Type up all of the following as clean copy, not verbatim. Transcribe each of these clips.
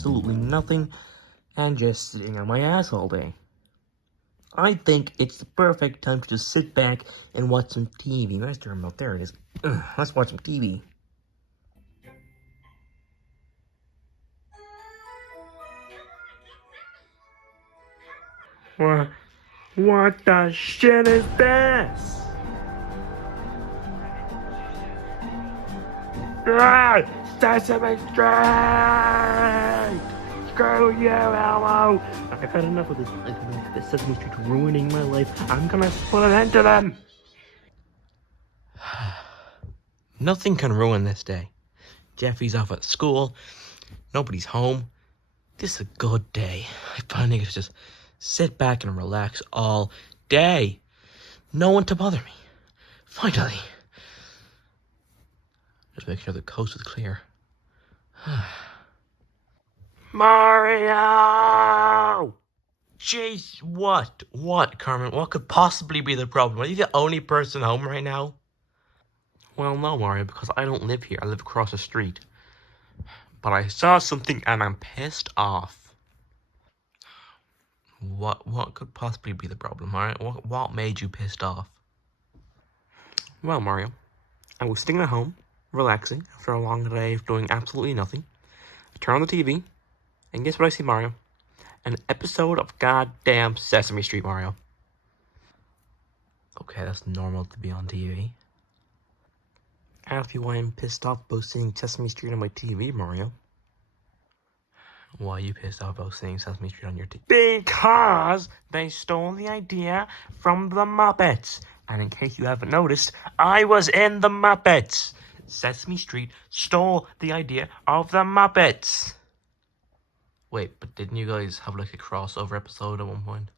absolutely nothing and just sitting on my ass all day. I think it's the perfect time to just sit back and watch some TV. Where's the remote? There it is. Let's watch some TV. What the shit is this? Sesame Street! Screw you, Elmo! I've had enough of this. I've had enough of this Sesame Street ruining my life. I'm gonna put an end to them! Nothing can ruin this day. Jeffy's off at school. Nobody's home. This is a good day. I finally get to just sit back and relax all day. No one to bother me. Finally. Just make sure the coast is clear. Mario! Jeez, what? What, Kermit? What could possibly be the problem? Are you the only person home right now? Well, no, Mario, because I don't live here. I live across the street. But I saw something and I'm pissed off. What could possibly be the problem, alright? What made you pissed off? Well, Mario, I was sitting at home, relaxing, after a long day of doing absolutely nothing. I turn on the TV, and guess what I see, Mario? An episode of goddamn Sesame Street, Mario. Okay, that's normal to be on TV. Ask me why I'm pissed off about seeing Sesame Street on my TV, Mario. Why are you pissed off about seeing Sesame Street on your TV? Because they stole the idea from the Muppets. And in case you haven't noticed, I was in the Muppets. Sesame Street stole the idea of the Muppets. Wait, but didn't you guys have like a crossover episode at one point?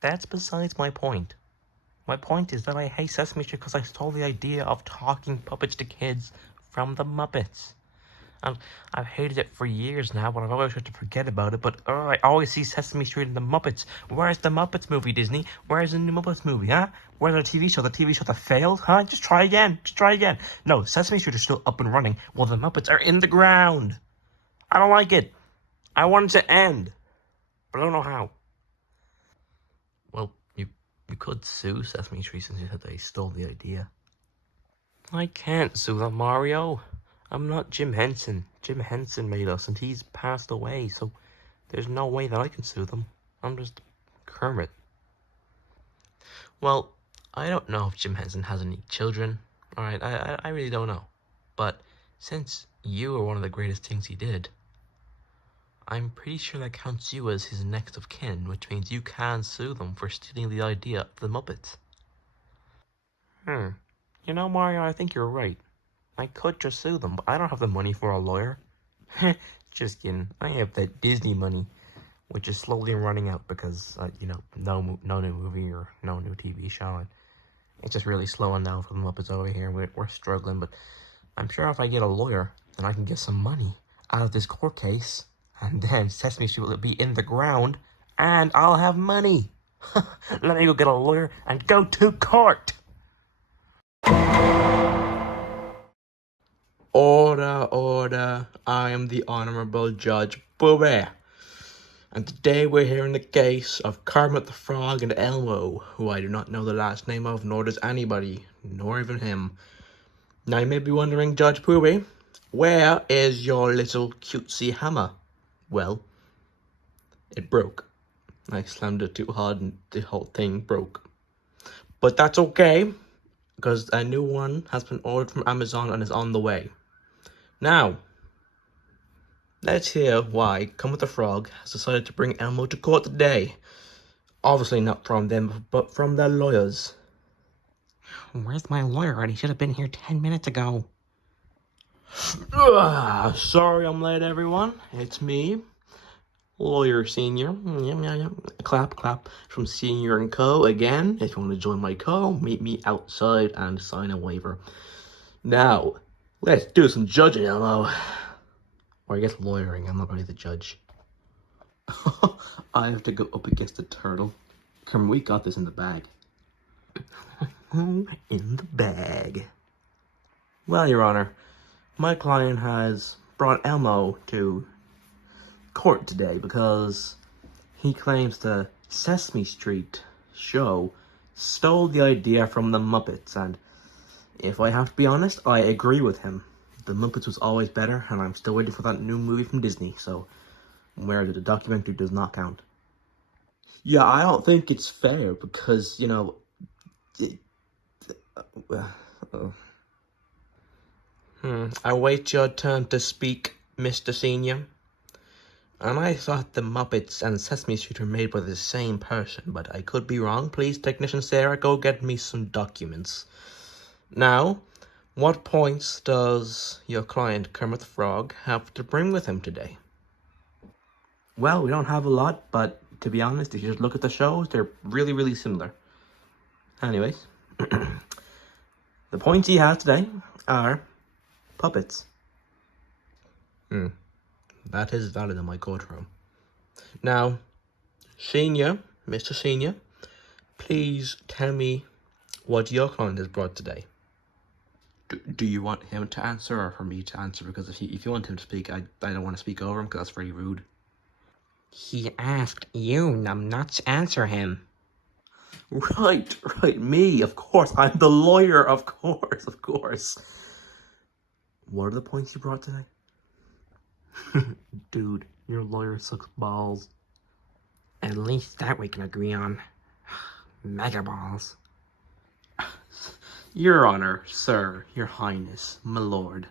That's besides my point. My point is that I hate Sesame Street because I stole the idea of talking puppets to kids from the Muppets. And I've hated it for years now, but I've always tried to forget about it. But I always see Sesame Street and the Muppets. Where's the Muppets movie, Disney? Where's the new Muppets movie, huh? Where's our TV show? The TV show that failed, huh? Just try again. Just try again. No, Sesame Street is still up and running while the Muppets are in the ground. I don't like it. I want it to end, but I don't know how. Well, you could sue Sesame Street since you said they stole the idea. I can't sue them, Mario. I'm not Jim Henson. Jim Henson made us, and he's passed away, so there's no way that I can sue them. I'm just Kermit. Well, I don't know if Jim Henson has any children. Alright, I really don't know. But since you are one of the greatest things he did, I'm pretty sure that counts you as his next of kin, which means you can sue them for stealing the idea of the Muppets. You know, Mario, I think you're right. I could just sue them, but I don't have the money for a lawyer. Just kidding. I have that Disney money, which is slowly running out because, no new movie or no new TV show. It's just really slowing down for the Muppets over here. We're struggling, but I'm sure if I get a lawyer, then I can get some money out of this court case, and then Sesame Street will be in the ground, and I'll have money. Let me go get a lawyer and go to court. Order, order, I am the Honourable Judge Booby. And today we're hearing the case of Kermit the Frog and Elmo, who I do not know the last name of, nor does anybody, nor even him. Now you may be wondering, Judge Booby, where is your little cutesy hammer? Well, it broke. I slammed it too hard and the whole thing broke. But that's okay, because a new one has been ordered from Amazon and is on the way. Now, let's hear why Kermit the Frog has decided to bring Elmo to court today. Obviously not from them, but from their lawyers. Where's my lawyer? He should have been here 10 minutes ago. Sorry I'm late, everyone. It's me, Lawyer Senior. Yeah. Clap, clap from Senior & Co. Again, if you want to join my co, meet me outside and sign a waiver. Now, let's do some judging, Elmo. Or I guess lawyering. I'm not really the judge. I have to go up against the turtle. Kermit, we got this in the bag. In the bag. Well, Your Honor, my client has brought Elmo to court today because he claims the Sesame Street show stole the idea from the Muppets, and if I have to be honest, I agree with him. The Muppets was always better, and I'm still waiting for that new movie from Disney, so where the documentary does not count. Yeah, I don't think it's fair because, you know, I wait your turn to speak, Mr. Senior. And I thought the Muppets and Sesame Street were made by the same person, but I could be wrong. Please, Technician Sarah, go get me some documents. Now, what points does your client, Kermit the Frog, have to bring with him today? Well, we don't have a lot, but to be honest, if you just look at the shows, they're really, really similar. Anyways, the points he has today are puppets. That is valid in my courtroom. Now, Mr. Senior, please tell me what your client has brought today. Do you want him to answer or for me to answer? Because if you want him to speak, I don't want to speak over him because that's very rude. He asked you, numbnuts, answer him. Right, me, of course. I'm the lawyer, of course. What are the points you brought today? Dude, your lawyer sucks balls. At least that we can agree on. Mega balls. Your Honor, Sir, Your Highness, my lord.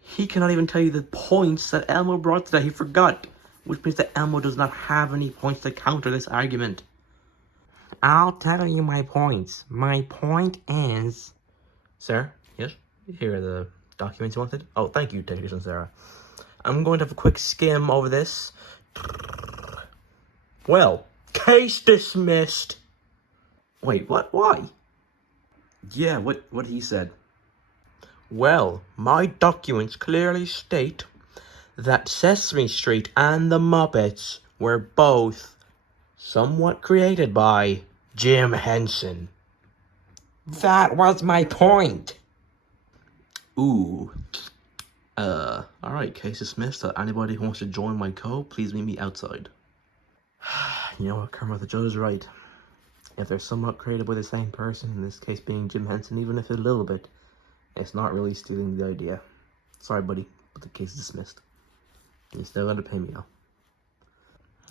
He cannot even tell you the points that Elmo brought today. He forgot. Which means that Elmo does not have any points to counter this argument. I'll tell you my points. My point is... Sir? Yes? Here are the documents you wanted. Oh, thank you, Technician Sarah. I'm going to have a quick skim over this. Well, case dismissed. Wait, what? Why? Yeah, what he said. Well, my documents clearly state that Sesame Street and the Muppets were both somewhat created by Jim Henson. That was my point. Ooh. Alright, case dismissed. Anybody who wants to join my co, please meet me outside. You know what, Kermit, the judge is right. If they're somewhat created by the same person, in this case being Jim Henson, even if a little bit, it's not really stealing the idea. Sorry, buddy, but the case is dismissed. You still gotta pay me, though.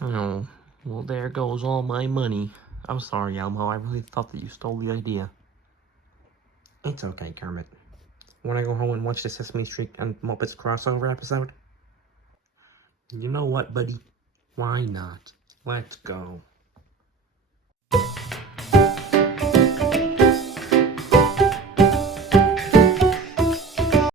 Oh, well, there goes all my money. I'm sorry, Elmo. I really thought that you stole the idea. It's okay, Kermit. Wanna go home and watch the Sesame Street and Muppets crossover episode? You know what, buddy? Why not? Let's go.